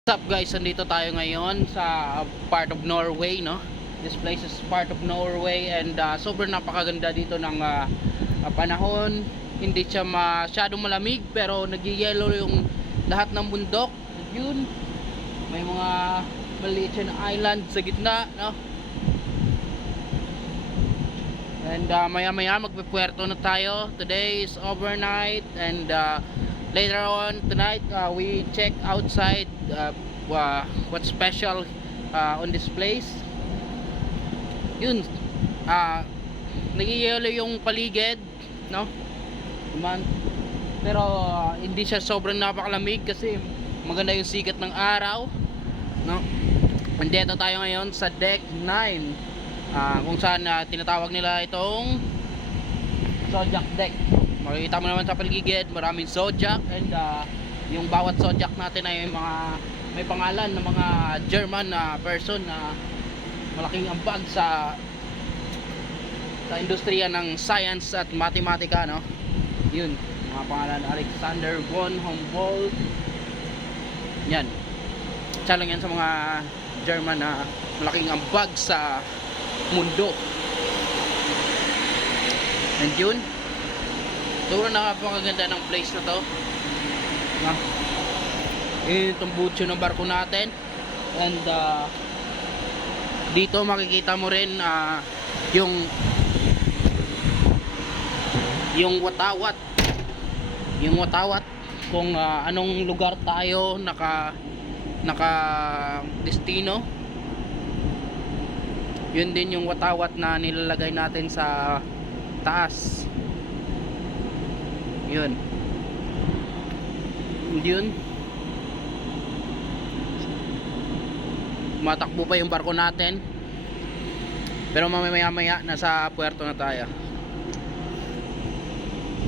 What's up guys, nandito tayo ngayon sa part of Norway, no? This place is part of Norway and sobrang napakaganda dito ng panahon. Hindi siya masyadong malamig pero nag-yellow yung lahat ng bundok. Yun, may mga maliit siya na island sa gitna, no? And maya maya magpupuerto na tayo. Today is overnight and later on tonight we check outside what's special on this place. Yun, nagiyelo yung paligid, no? Pero hindi siya sobrang napakalamig kasi maganda yung sikat ng araw, no? Nandito tayo ngayon sa deck 9, kung saan tinatawag nila itong zodiac deck. Makikita mo naman sa paligid, maraming zodiac and yung bawat zodiac natin ay may pangalan ng mga German na person na malaking ambag sa industriya ng science at matematika, no? Yun, mga pangalan: Alexander von Humboldt. Yan, isa lang yan sa mga German na malaking ambag sa mundo. And yun, siguro nakapakaganda ng place na to, no? Itong butso ng barko natin. And dito makikita mo rin yung watawat kung anong lugar tayo naka destino. Yun din yung watawat na nilalagay natin sa taas. Yun matakbo pa yung barko natin pero mamaya maya nasa puerto na tayo.